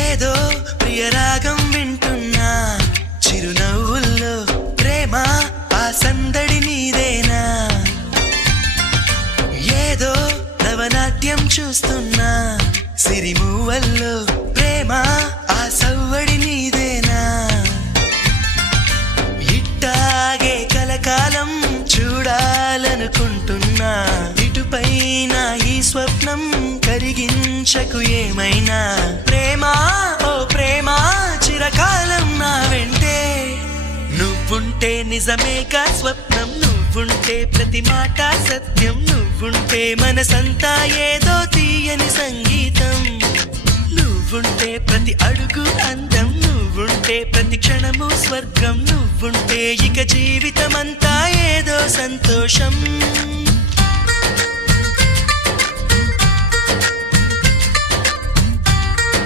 ఏదో ప్రియరాగం వింటున్నా చిరునవ్వుల్లో ప్రేమ ఆ సందడి నీదేనా ఏదో నవనాట్యం చూస్తున్నా సిరిమూవల్లో ప్రేమ ఆ సవ్వడి నీదేనా ఇట్టాగే కలకాలం చూడాలనుకుంటున్నా ఇటుపైన ఈ స్వప్నం కరిగించకు ఏమైనా ప్రేమ ఓ ప్రేమ చిరకాలం నా వెంటే నువ్వుంటే నిజమేగా స్వప్నం నువ్వుంటే ప్రతి మాట సత్యం నువ్వుంటే మనసంతా ఏదో తీయని సంగీతం నువ్వుంటే ప్రతి అడుగు అందం నువ్వుంటే ప్రతి క్షణము స్వర్గం నువ్వుంటే ఇక జీవితమంతా ఏదో సంతోషం